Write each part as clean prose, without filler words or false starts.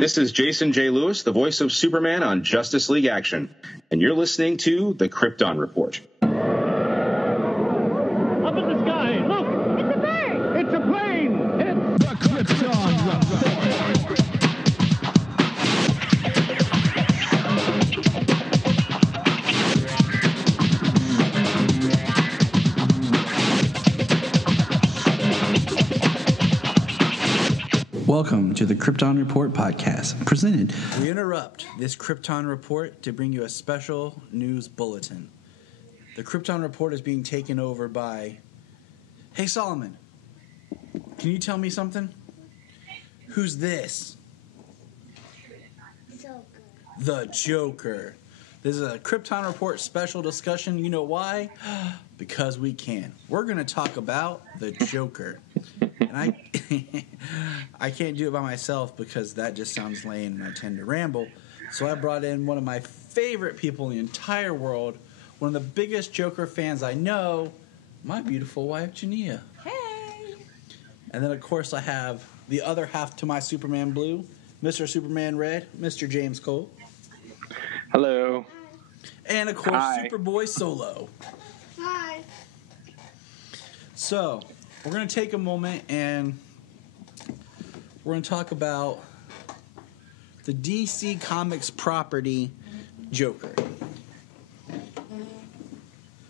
This is Jason J. Lewis, the voice of Superman on Justice League Action, and you're listening to the Krypton Report. Up in the sky, look! It's a bird! It's a plane! It's The Krypton Report. Welcome to the Krypton Report Podcast, presented. We interrupt this Krypton Report to bring you a special news bulletin. The Krypton Report is being taken over by... Hey, Solomon, can you tell me something? Who's this? Joker. The Joker. This is a Krypton Report special discussion. You know why? Because we can. We're going to talk about the Joker. And I can't do it by myself because that just sounds lame and I tend to ramble. So I brought in one of my favorite people in the entire world, one of the biggest Joker fans I know, my beautiful wife, Junia. Hey! And then, of course, I have the other half to my Superman Blue, Mr. Superman Red, Mr. James Cole. Hello. And, of course, Hi. Superboy Solo. Hi. So, we're going to take a moment and we're going to talk about the DC Comics property Joker.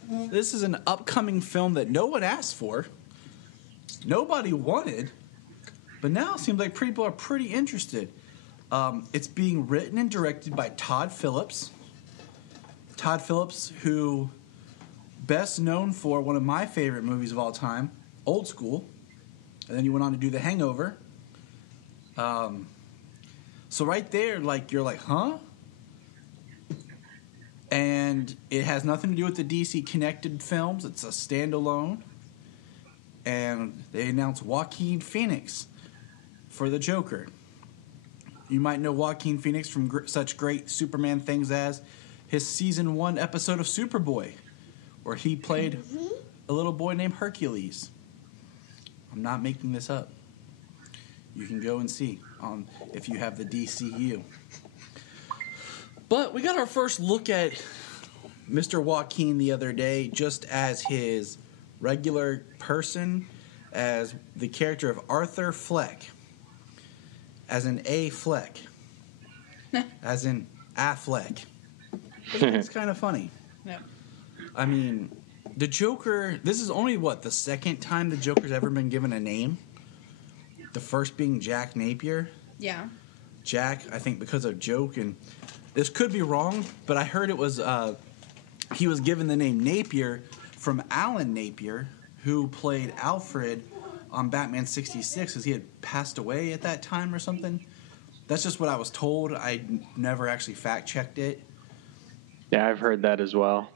This is an upcoming film that no one asked for, nobody wanted, but now it seems like people are pretty interested. It's being written and directed by Todd Phillips. Todd Phillips, who best known for one of my favorite movies of all time, Old School, and then you went on to do The Hangover. So right there, like, you're like, huh? And it has nothing to do with the DC connected films. It's a standalone. And they announced Joaquin Phoenix for the Joker. You might know Joaquin Phoenix from such great Superman things as his season 1 episode of Superboy, where he played a little boy named Hercules. I'm not making this up. You can go and see if you have the DCU. But we got our first look at Mr. Joaquin the other day, just as his regular person, as the character of Arthur Fleck, as in A. Fleck, as in Affleck. It's kind of funny. Yeah. I mean, the Joker, this is only, the second time the Joker's ever been given a name? The first being Jack Napier. Yeah. Jack, I think because of joke, and this could be wrong, but I heard it was, he was given the name Napier from Alan Napier, who played Alfred on Batman 66, because he had passed away at that time or something. That's just what I was told. I never actually fact-checked it. Yeah, I've heard that as well.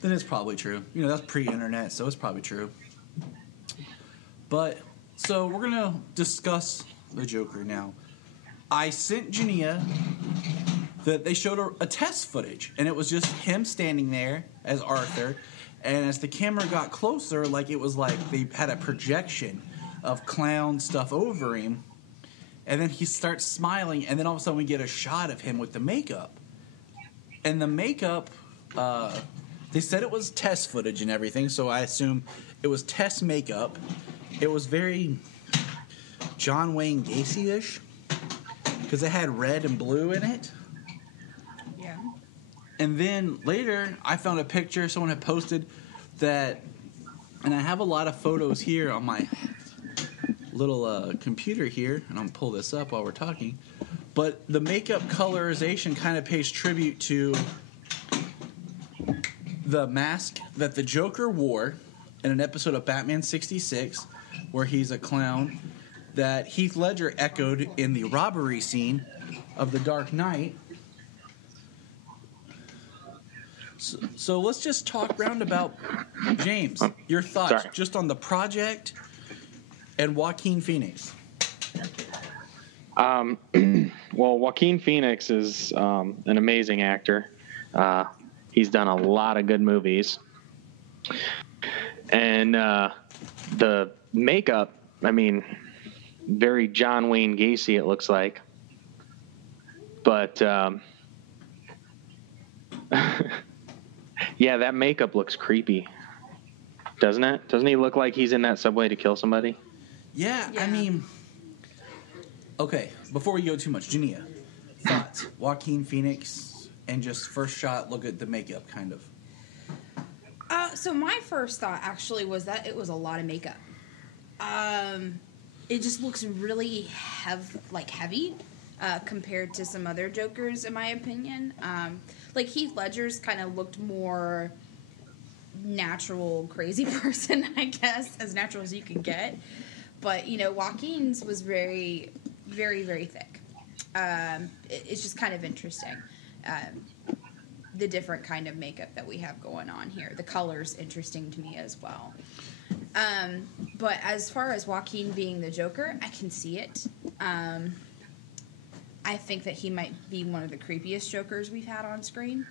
Then it's probably true. You know, that's pre-internet, so it's probably true. But, so we're going to discuss the Joker now. I sent Junia that they showed a test footage, and it was just him standing there as Arthur, and as the camera got closer, like, it was like they had a projection of clown stuff over him, and then he starts smiling, and then all of a sudden we get a shot of him with the makeup. And the makeup, they said it was test footage and everything, so I assume it was test makeup. It was very John Wayne Gacy-ish, because it had red and blue in it. Yeah. And then later, I found a picture someone had posted that, and I have a lot of photos here on my little computer here, and I'm going to pull this up while we're talking. But the makeup colorization kind of pays tribute to the mask that the Joker wore in an episode of Batman 66, where he's a clown, that Heath Ledger echoed in the robbery scene of The Dark Knight. So let's just talk roundabout. James, your thoughts just on the project and Joaquin Phoenix. Well, Joaquin Phoenix is an amazing actor. He's done a lot of good movies. And the makeup, I mean, very John Wayne Gacy, it looks like. But yeah, that makeup looks creepy, doesn't it? Doesn't he look like he's in that subway to kill somebody? Yeah, Yeah. I mean, okay, before we go too much, Junia, thoughts? Joaquin Phoenix, and just first shot, look at the makeup, kind of. So my first thought actually was that it was a lot of makeup. It just looks really heavy compared to some other Jokers, in my opinion. Like Heath Ledger's kind of looked more natural, crazy person, I guess, as natural as you can get. But Joaquin's was very, very, very thick. It's just kind of interesting. The different kind of makeup that we have going on here. The color's interesting to me as well. But as far as Joaquin being the Joker, I can see it. I think that he might be one of the creepiest Jokers we've had on screen.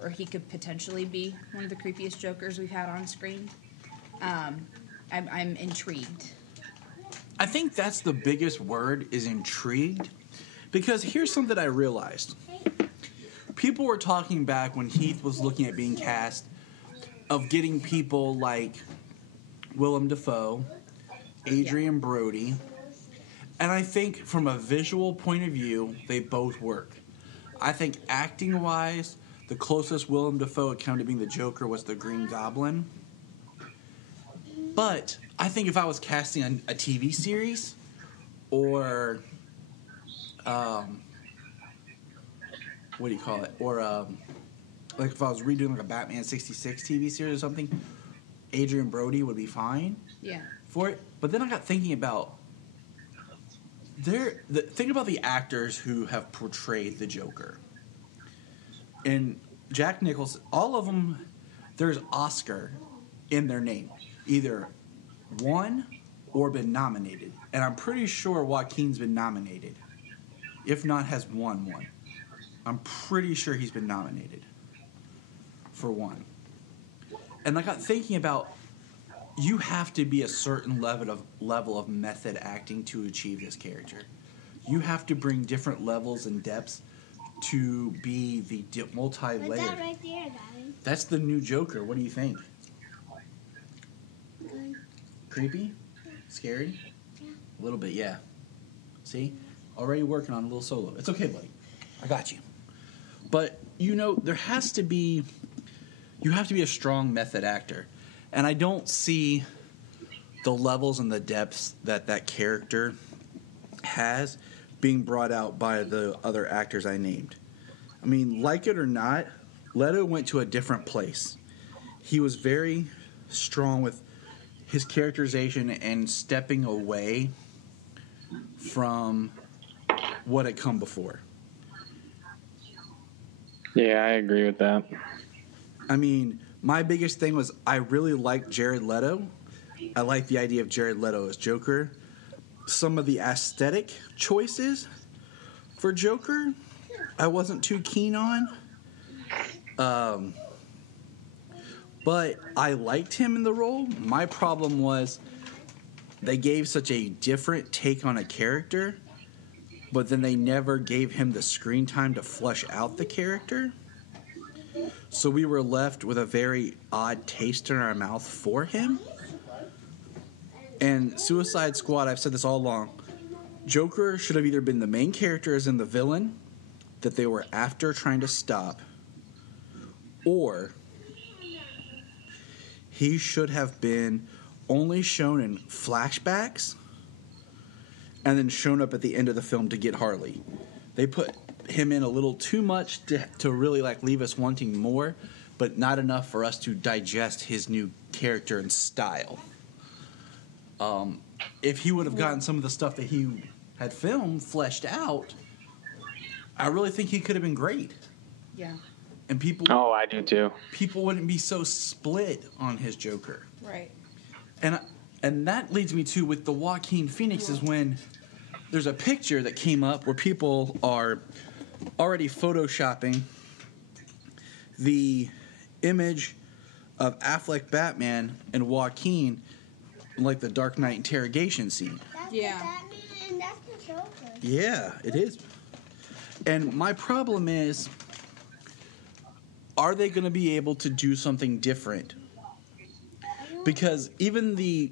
Or he could potentially be one of the creepiest Jokers we've had on screen. I'm intrigued. I think that's the biggest word, is intrigued. Because here's something I realized. People were talking back when Heath was looking at being cast of getting people like Willem Dafoe, Adrian Brody, and I think from a visual point of view, they both work. I think acting-wise, the closest Willem Dafoe had come to being the Joker was the Green Goblin. But I think if I was casting a TV series or what do you call it? Or like if I was redoing like a Batman 66 TV series or something, Adrian Brody would be fine for it. But then I got thinking about think about the actors who have portrayed the Joker. And Jack Nicholson, all of them, there's Oscar in their name. Either won or been nominated. And I'm pretty sure Joaquin's been nominated. If not, has won one. I'm pretty sure he's been nominated for one. And I got thinking about, you have to be a certain level of method acting to achieve this character. You have to bring different levels and depths to be the multi-layered. What's that right there, Daddy? That's the new Joker. What do you think? Good. Creepy? Scary? Yeah. A little bit, yeah. See? Already working on a little solo. It's okay, buddy. I got you. But, there has to be... You have to be a strong method actor. And I don't see the levels and the depths that character has being brought out by the other actors I named. I mean, like it or not, Leto went to a different place. He was very strong with his characterization and stepping away from what had come before. Yeah, I agree with that. I mean, my biggest thing was I really liked Jared Leto. I like the idea of Jared Leto as Joker. Some of the aesthetic choices for Joker, I wasn't too keen on. But I liked him in the role. My problem was they gave such a different take on a character, but then they never gave him the screen time to flesh out the character. So we were left with a very odd taste in our mouth for him. And Suicide Squad, I've said this all along, Joker should have either been the main character as in the villain that they were after trying to stop, or he should have been only shown in flashbacks and then shown up at the end of the film to get Harley. They put him in a little too much to really leave us wanting more, but not enough for us to digest his new character and style. If he would have gotten some of the stuff that he had filmed fleshed out, I really think he could have been great. Yeah. And people... Oh, I do too. People wouldn't be so split on his Joker. Right. And that leads me to with the Joaquin Phoenix is when there's a picture that came up where people are already photoshopping the image of Affleck Batman and Joaquin in the Dark Knight interrogation scene. That's Yeah. the Batman and that's the Joker. Yeah, it is. And my problem is, are they going to be able to do something different? Because even the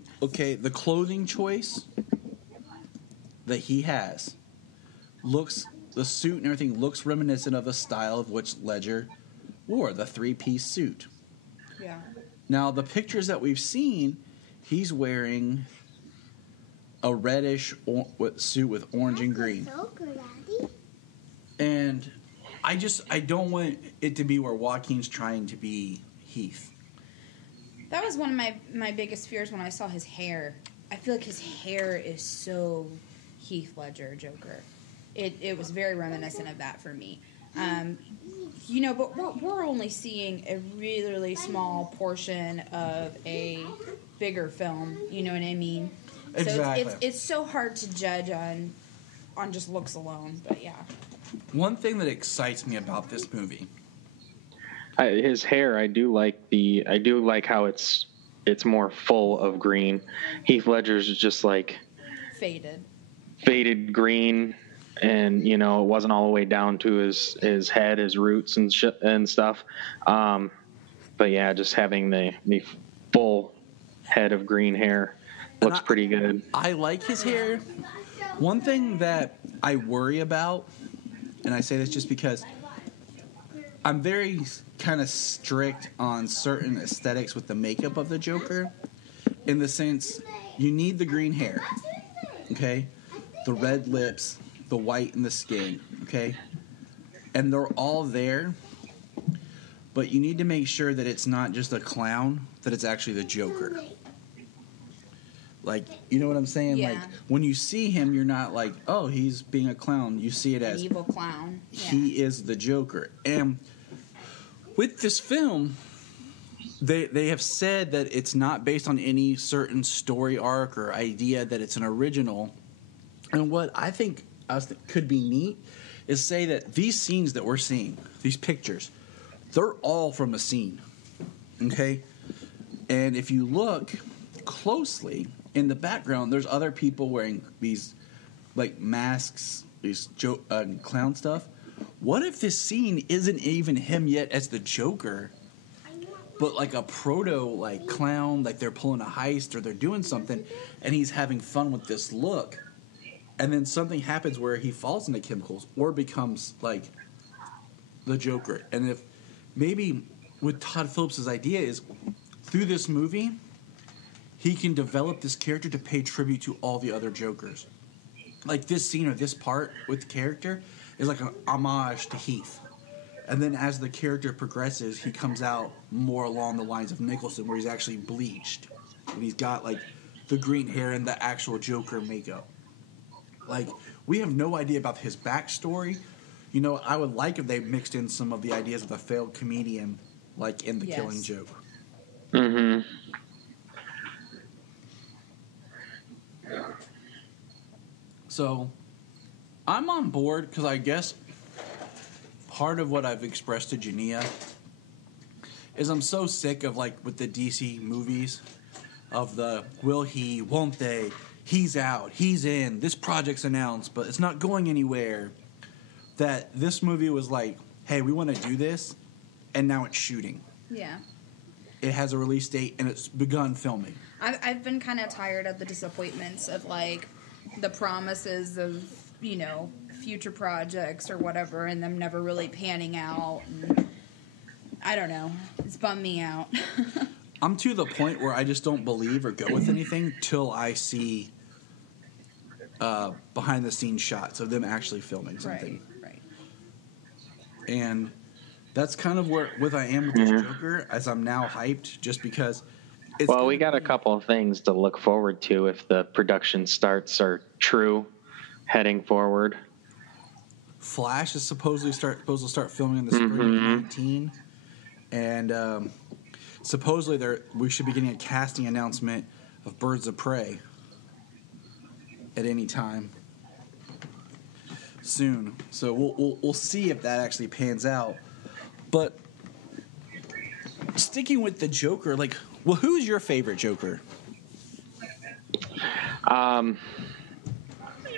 clothing choice that he has the suit and everything looks reminiscent of the style of which Ledger wore, the 3-piece suit. Yeah. Now, the pictures that we've seen, he's wearing a reddish suit with orange and green. And I don't want it to be where Joaquin's trying to be Heath. That was one of my biggest fears when I saw his hair. I feel like his hair is so Heath Ledger Joker. It was very reminiscent of that for me. But we're only seeing a really, really small portion of a bigger film. You know what I mean? Exactly. So it's so hard to judge on just looks alone. But yeah. One thing that excites me about this movie, his hair, I do like how it's more full of green. Heath Ledger's is just like faded green, and it wasn't all the way down to his head, his roots and stuff. But yeah, just having the full head of green hair looks pretty good. I like his hair. One thing that I worry about, and I say this just because I'm very kind of strict on certain aesthetics with the makeup of the Joker, in the sense you need the green hair, okay, the red lips, the white in the skin, okay, and they're all there, but you need to make sure that it's not just a clown, that it's actually the Joker. Like, you know what I'm saying? Yeah. Like, when you see him, you're not like, oh, he's being a clown. You see it An as evil clown. Yeah. he is the Joker. And with this film, they have said that it's not based on any certain story arc or idea, that it's an original. And what I think could be neat is say that these scenes that we're seeing, these pictures, they're all from a scene. Okay? And if you look closely, in the background, there's other people wearing these, like, masks, these clown stuff. What if this scene isn't even him yet as the Joker, but like a proto, like, clown, like they're pulling a heist or they're doing something, and he's having fun with this look, and then something happens where he falls into chemicals or becomes, like, the Joker. And if maybe with Todd Phillips' idea is, through this movie, he can develop this character to pay tribute to all the other Jokers. Like, this scene or this part with the character is like an homage to Heath. And then as the character progresses, he comes out more along the lines of Nicholson, where he's actually bleached. And he's got, like, the green hair and the actual Joker makeup. Like, we have no idea about his backstory. I would like if they mixed in some of the ideas of the failed comedian, like in The Killing Joke. Mm-hmm. So, I'm on board because I guess part of what I've expressed to Junia is I'm so sick of, like, with the DC movies, of the will he, won't they, he's out, he's in, this project's announced, but it's not going anywhere, that this movie was like, hey, we want to do this, and now it's shooting. Yeah. It has a release date, and it's begun filming. I've been kind of tired of the disappointments of, like, the promises of, future projects or whatever, and them never really panning out. And I don't know. It's bummed me out. I'm to the point where I just don't believe or go with anything till I see behind-the-scenes shots of them actually filming something. Right. And that's kind of where I am with this Joker, as I'm now hyped, just because it's... Well, we got a couple of things to look forward to if the production starts are true heading forward. Flash is supposed to start filming in the spring of 2019, and supposedly we should be getting a casting announcement of Birds of Prey at any time soon. So we'll see if that actually pans out. But sticking with the Joker, like, well, who's your favorite Joker?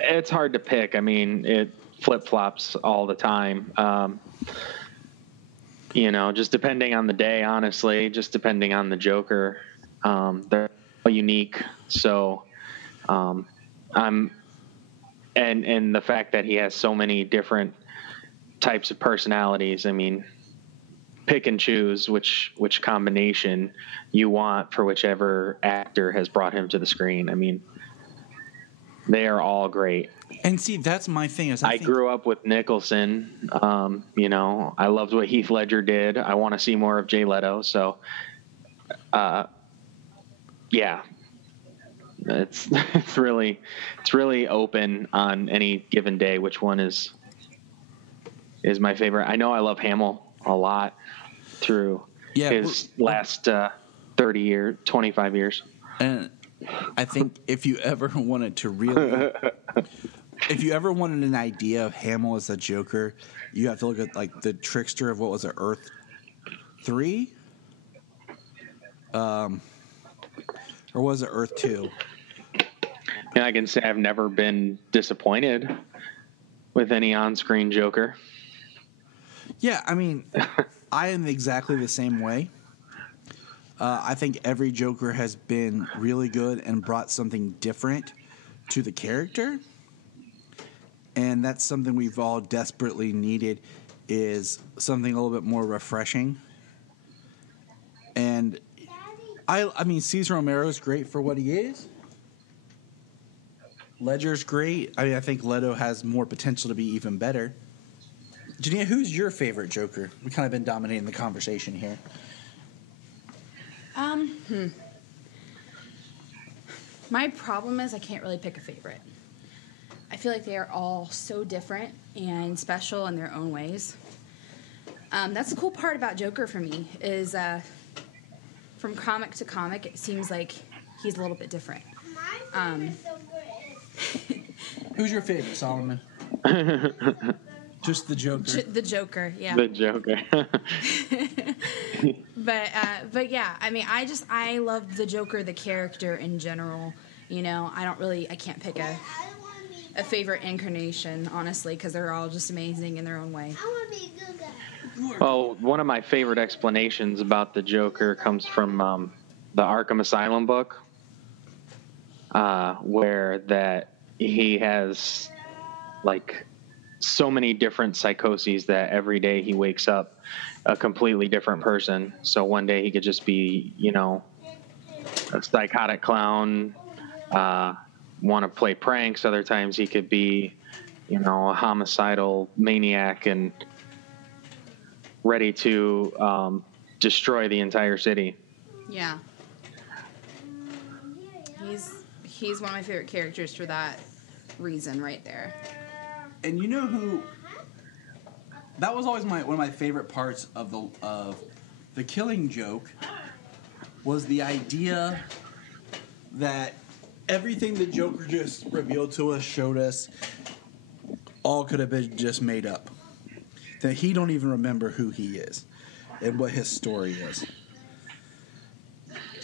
It's hard to pick. I mean, flip-flops all the time. Just depending on the day, honestly, just depending on the Joker. They're all unique. So and the fact that he has so many different types of personalities, I mean, pick and choose which combination you want for whichever actor has brought him to the screen. I mean, they are all great. And see, that's my thing. I grew up with Nicholson. I loved what Heath Ledger did. I want to see more of Jay Leto. So, yeah, it's really open on any given day which one is my favorite. I know I love Hamill a lot through his last 30 years, 25 years. And I think if you ever wanted an idea of Hamill as a Joker, you have to look at like the Trickster of what was it, Earth 3? Or was it Earth 2? And I can say I've never been disappointed with any on-screen Joker. Yeah, I mean, I am exactly the same way. I think every Joker has been really good and brought something different to the character. And that's something we've all desperately needed, is something a little bit more refreshing. And I mean, Cesar Romero's great for what he is. Ledger's great. I mean, I think Leto has more potential to be even better. Junia, who's your favorite Joker? We've kind of been dominating the conversation here. My problem is I can't really pick a favorite. I feel like they are all so different and special in their own ways. That's the cool part about Joker for me is from comic to comic, it seems like he's a little bit different. Who's your favorite, Solomon? Just the Joker. The Joker, yeah. The Joker. But yeah, I mean, I love the Joker, the character in general. I can't pick a favorite incarnation, honestly, because they're all just amazing in their own way. I want to be a good guy. Well, one of my favorite explanations about the Joker comes from the Arkham Asylum book, where that he has like so many different psychoses that every day he wakes up a completely different person. So one day he could just be, a psychotic clown, want to play pranks. Other times he could be, a homicidal maniac and ready to destroy the entire city. Yeah. He's one of my favorite characters for that reason right there. And you know who? That was always one of my favorite parts of the Killing Joke was the idea that everything the Joker just revealed to us, showed us, all could have been just made up. That he don't even remember who he is and what his story is.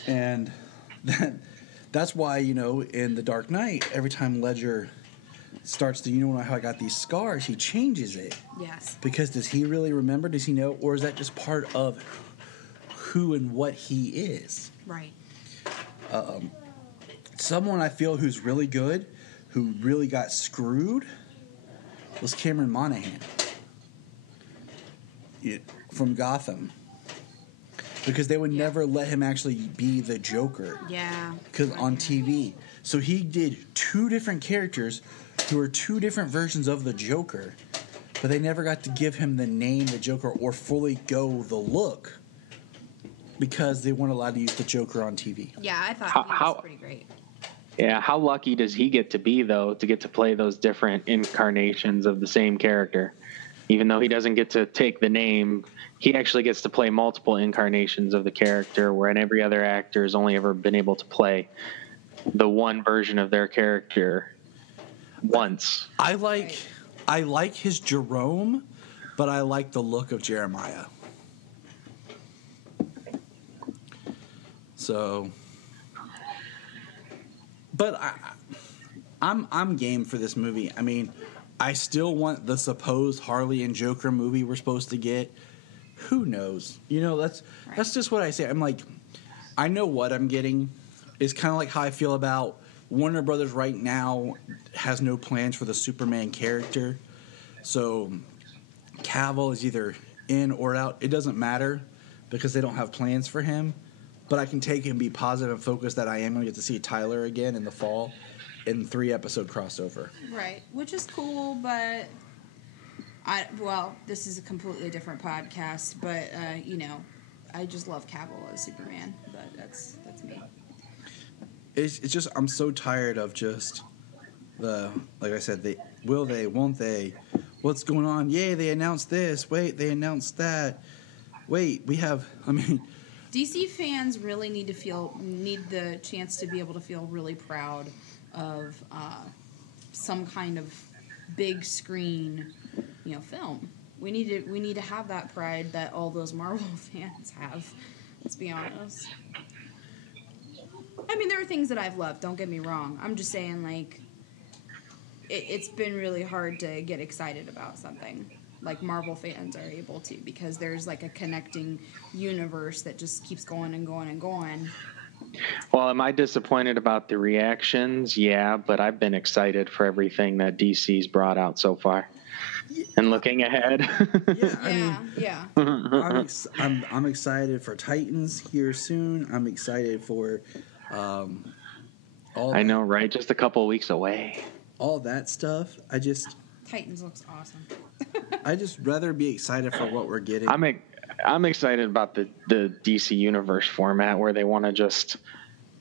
And that's why, in The Dark Knight, every time Ledger starts to, how I got these scars, he changes it. Yes. Because does he really remember? Does he know? Or is that just part of who and what he is? Right. Someone I feel who's really good, who really got screwed, was Cameron Monaghan from Gotham. Because they would never let him actually be the Joker. Yeah. Because on TV. So he did two different characters who were two different versions of the Joker, but they never got to give him the name the Joker or fully go the look because they weren't allowed to use the Joker on TV. Yeah, I thought he was pretty great. Yeah, how lucky does he get to be, though, to get to play those different incarnations of the same character? Even though he doesn't get to take the name, he actually gets to play multiple incarnations of the character, where every other actor has only ever been able to play the one version of their character once. I like his Jerome, but I like the look of Jeremiah. So, but I'm game for this movie. I mean, I still want the supposed Harley and Joker movie we're supposed to get. Who knows? That's just what I say. I'm like, I know what I'm getting. It's kind of like how I feel about Warner Brothers right now has no plans for the Superman character. So Cavill is either in or out. It doesn't matter because they don't have plans for him. But I can take it and be positive and focused that I am going to get to see Tyler again in the fall in 3-episode crossover. Right, which is cool, but this is a completely different podcast, but I just love Cavill as Superman, but that's me. It's just I'm so tired of just like I said, will they, won't they, what's going on? Yay, they announced this. Wait, they announced that. Wait, DC fans really need the chance to be able to feel really proud of some kind of big screen, film. We need to have that pride that all those Marvel fans have. Let's be honest. I mean, there are things that I've loved. Don't get me wrong. I'm just saying, like, it's been really hard to get excited about something like Marvel fans are able to, because there's like a connecting universe that just keeps going and going and going. Well, am I disappointed about the reactions? Yeah, but I've been excited for everything that DC's brought out so far. And looking ahead. Yeah. I'm excited for Titans here soon. I'm excited for I know, right? Just a couple of weeks away. All that stuff. Titans looks awesome. I just rather be excited for what we're getting. I'm excited about the DC Universe format where they want to just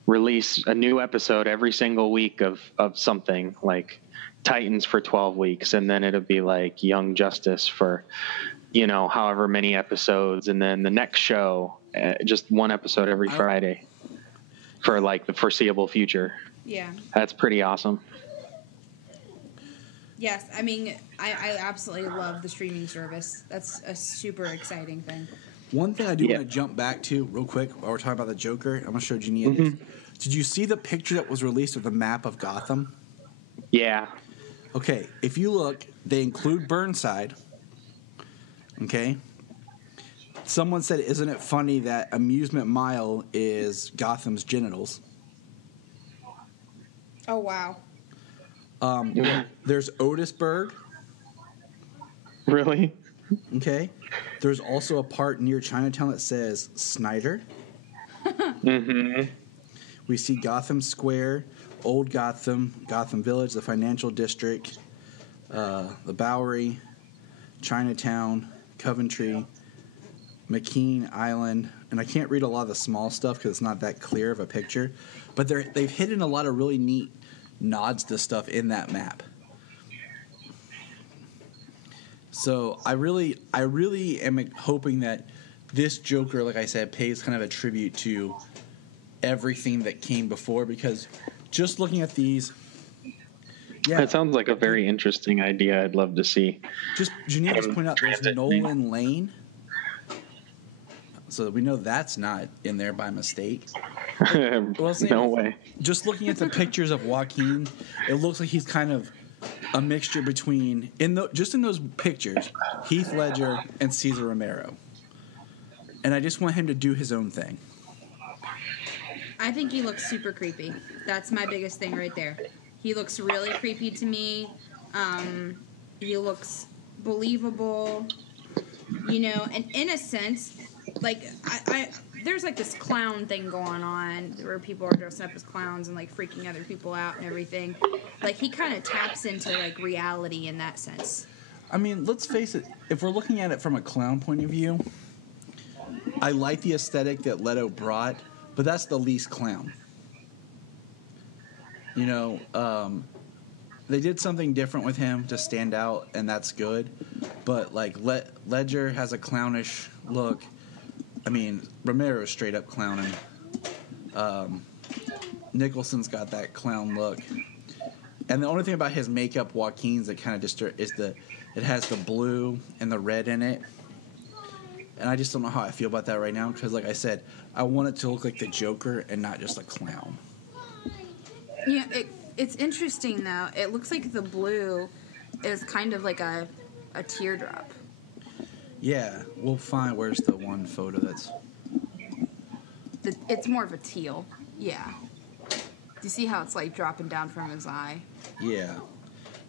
release a new episode every single week of something, like Titans for 12 weeks, and then it'll be like Young Justice for, however many episodes, and then the next show, just one episode every Friday for like the foreseeable future. Yeah. That's pretty awesome. Yes, I mean, I absolutely love the streaming service. That's a super exciting thing. One thing I do want to jump back to real quick while we're talking about the Joker, I'm going to show Junia this. Did you see the picture that was released of the map of Gotham? Yeah. Okay, if you look, they include Burnside. Okay? Someone said, isn't it funny that Amusement Mile is Gotham's genitals? Oh, wow. There's Otisburg. Really? Okay. There's also a part near Chinatown that says Snyder. Mm-hmm. We see Gotham Square, Old Gotham, Gotham Village, the Financial District, the Bowery, Chinatown, Coventry, McKean Island, and I can't read a lot of the small stuff because it's not that clear of a picture, but they've hidden a lot of really neat nods to stuff in that map. So I really am hoping that this Joker, like I said, pays kind of a tribute to everything that came before, because just looking at these, that sounds like a very interesting idea. I'd love to see. Just Junia just pointed out there's Nolan Lane, so we know that's not in there by mistake. No way. Just looking at the pictures of Joaquin, it looks like he's kind of a mixture between just in those pictures, Heath Ledger and Cesar Romero. And I just want him to do his own thing. I think he looks super creepy. That's my biggest thing right there. He looks really creepy to me. He looks believable, and in a sense, like I there's like this clown thing going on where people are dressing up as clowns and like freaking other people out and everything. Like he kind of taps into like reality in that sense. I mean, let's face it, if we're looking at it from a clown point of view, I like the aesthetic that Leto brought, but that's the least clown. They did something different with him to stand out, and that's good. But like Ledger has a clownish look. I mean, Romero's straight up clowning. Nicholson's got that clown look. And the only thing about his makeup, Joaquin's, that kind of is it has the blue and the red in it. And I just don't know how I feel about that right now, because like I said, I want it to look like the Joker and not just a clown. Yeah, it's interesting though. It looks like the blue is kind of like a teardrop. Yeah, we'll find where's the one photo that's... It's more of a teal. Yeah. Do you see how it's like dropping down from his eye? Yeah.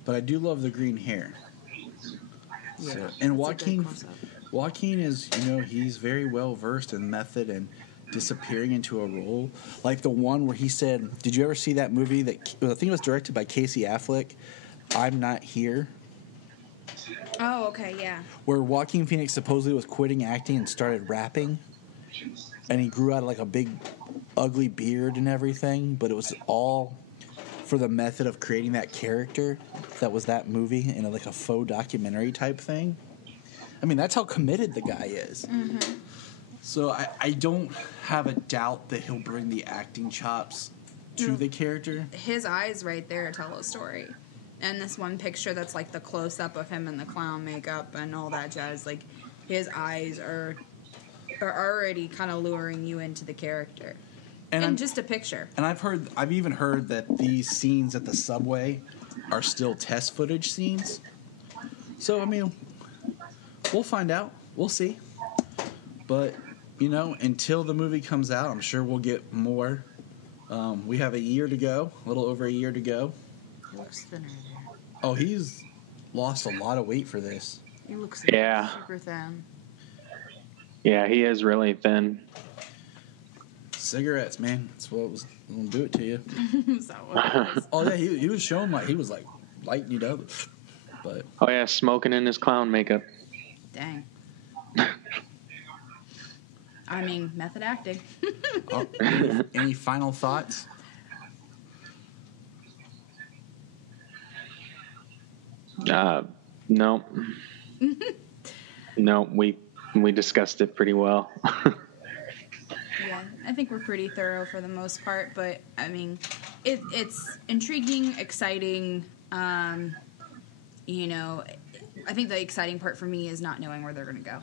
But I do love the green hair. Yeah. So, and It's a good close-up. Joaquin is, he's very well versed in method and disappearing into a role. Like the one where he said, did you ever see that movie that I think it was directed by Casey Affleck, I'm Not Here? Oh, okay, yeah. Where Joaquin Phoenix supposedly was quitting acting and started rapping. And he grew out like a big ugly beard and everything, but it was all for the method of creating that character that was that movie in like a faux documentary type thing. I mean, that's how committed the guy is. Mm-hmm. So I don't have a doubt that he'll bring the acting chops to the character. His eyes right there tell a story. And this one picture that's like the close-up of him in the clown makeup and all that jazz, like his eyes are already kind of luring you into the character. And just a picture. And I've even heard that these scenes at the subway are still test footage scenes. So, I mean, we'll find out. We'll see. But, until the movie comes out, I'm sure we'll get more. We have a year to go, a little over a year to go. He looks thinner there. Oh, he's lost a lot of weight for this. He looks super thin. Yeah, he is really thin. Cigarettes, man. That's what was going to do it to you. Is that what it is? Oh, yeah, he was showing he was lighting it up. But Oh, yeah, smoking in his clown makeup. Dang. I mean, method acting. any final thoughts? No. No, we discussed it pretty well. Yeah, I think we're pretty thorough for the most part, but I mean, it's intriguing, exciting. I think the exciting part for me is not knowing where they're going to go.